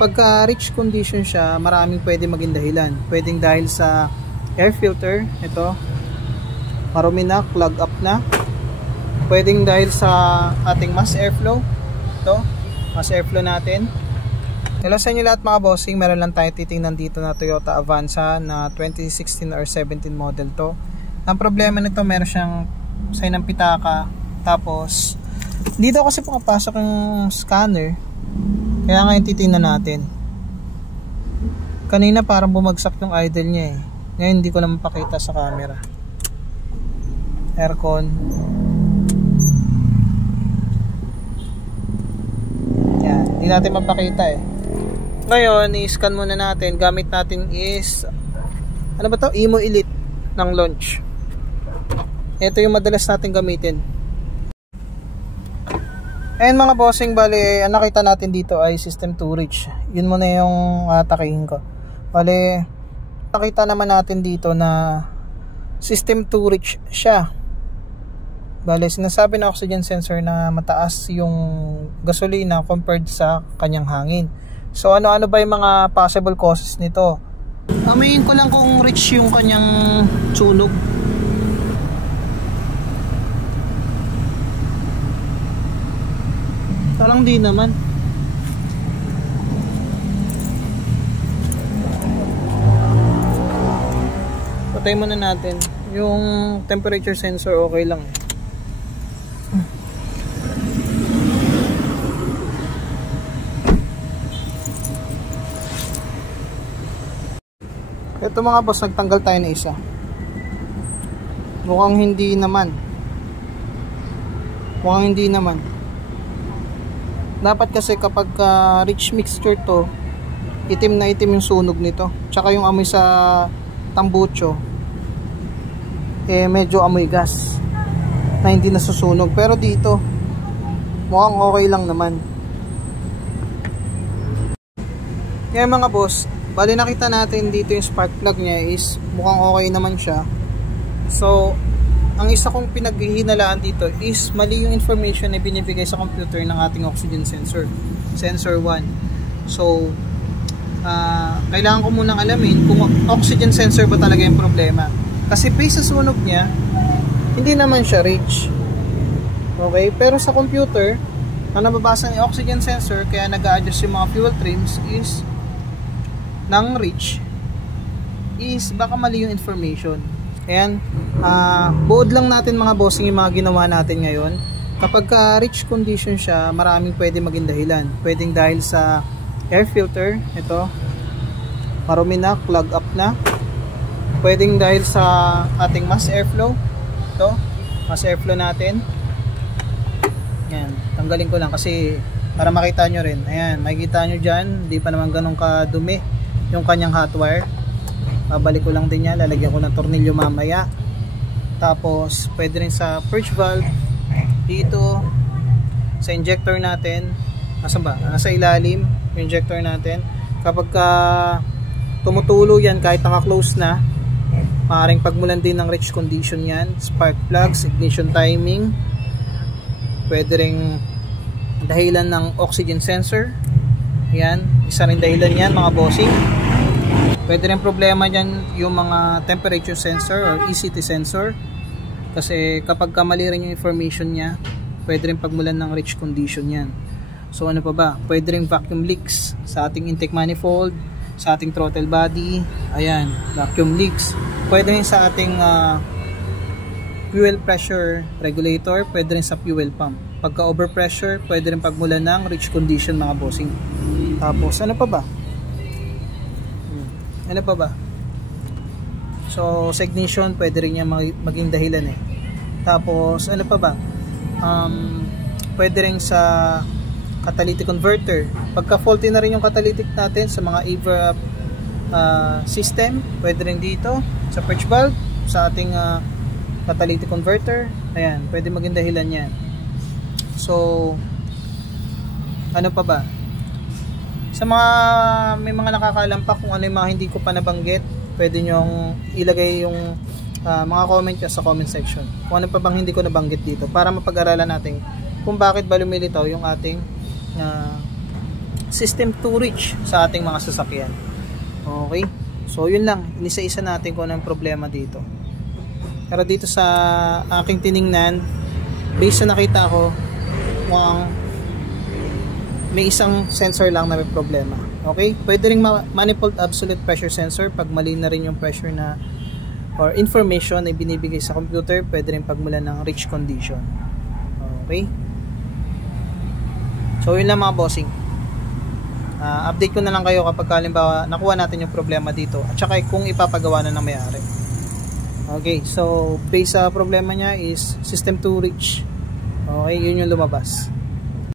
Kapag rich condition siya, maraming pwede maging dahilan. Pwedeng dahil sa air filter, ito, marumi na, clog up na. Pwedeng dahil sa ating mass airflow, ito, mass airflow natin. Hello sa inyo lahat mga bossing, meron lang tayo titingnan dito na Toyota Avanza na 2016 or 17 model to. Ang problema nito, meron siyang sign ng pitaka, tapos dito kasi pumapasok yung scanner, kaya ngayon titingnan natin. Kanina parang bumagsak yung idle niya eh, ngayon hindi ko na mapakita sa camera. Aircon, yan, hindi natin mapakita eh. Ngayon i-scan muna natin. Gamit natin is ano ba to? Imo Elite ng launch. Ito yung madalas natin gamitin. And mga bossing, bali ang nakita natin dito ay system 2 reach. Yun muna yung takihin ko. Bali nakita naman natin dito na system 2 reach siya. Bali sinasabi na oxygen sensor na mataas yung gasolina compared sa kanyang hangin. So ano ba yung mga possible causes nito? Amayin ko lang kung rich yung kanyang sunog. Parang di naman. Patay muna natin. Yung temperature sensor okay lang eh. Ito mga boss, nagtanggal tayo na isa. Mukhang hindi naman. Dapat kasi kapag rich mixture to, itim na itim yung sunog nito. Tsaka yung amoy sa tambucho eh medyo amoy gas na hindi nasusunog. Pero dito mukhang okay lang naman. Yan mga boss, bali nakita natin dito yung spark plug niya is mukhang okay naman siya. So ang isa kong pinaghihinalaan dito is mali yung information na binibigay sa computer ng ating oxygen sensor, sensor 1. So kailangan ko munang alamin kung oxygen sensor ba talaga yung problema, kasi based sa sunog niya hindi naman siya rich. Okay, pero sa computer ang nababasa ng oxygen sensor, kaya nag-a-adjust yung mga fuel trims is ng rich, is baka mali yung information. Ayan, buod lang natin mga bossing yung mga ginawa natin ngayon. Kapag rich condition siya, maraming pwede maging dahilan. Pwedeng dahil sa air filter, ito, marumi na, clog up na. Pwedeng dahil sa ating mass airflow, ito, mass airflow natin. Ayan, tanggalin ko lang kasi para makita nyo rin. Ayan, makikita nyo dyan, hindi pa naman ganun kadumi yung kanyang hot wire. Babalik ko lang din yan, lalagyan ko ng tornilyo mamaya. Tapos pwede rin sa purge valve dito, sa injector natin. Nasaan ba? Nasa ilalim yung injector natin. Kapag tumutulo yan, kahit naka-close na, maaaring pagmulan din ng rich condition yan. Spark plugs, ignition timing, pwede ring dahilan ng oxygen sensor. Yan, isa rin dahilan yan mga bossing. Pwede rin problema dyan yung mga temperature sensor or ECT sensor, kasi kapag mali rin yung information nya, pwede rin pagmulan ng rich condition yan. So ano pa ba? Pwede rin vacuum leaks sa ating intake manifold, sa ating throttle body. Ayan, vacuum leaks. Pwede rin sa ating fuel pressure regulator, pwede rin sa fuel pump. Pagka overpressure, pwede rin pagmulan ng rich condition mga bossing. Tapos ano pa ba? Ano pa ba? So sa ignition, pwede rin yan maging dahilan eh. Tapos ano pa ba? Pwede rin sa catalytic converter. Pagka faulty na rin yung catalytic natin sa mga EVAP system, pwede rin dito sa purge valve, sa ating catalytic converter. Ayan, pwede maging dahilan yan. So ano pa ba? Sa mga may mga nakakaalam pa kung ano yung mga hindi ko pa nabanggit, pwede nyong ilagay yung mga comment nyo sa comment section kung ano pa bang hindi ko nabanggit dito, para mapag-aralan natin kung bakit ba lumilitaw yung ating system to reach sa ating mga sasakyan. Okay, so yun lang, inisa-isa natin kung anong problema dito. Pero dito sa aking tiningnan, based sa nakita ko, mukhang may isang sensor lang na may problema. Okay, pwede ring manifold absolute pressure sensor pag mali na rin yung pressure na or information na binibigay sa computer, pwede rin pagmulan ng reach condition. Okay, so yun lang mga bossing. Update ko na lang kayo kapag halimbawa nakuha natin yung problema dito at saka kung ipapagawa na ng may-ari. Okay, so based sa problema niya is system to reach. Okay, yun yung lumabas.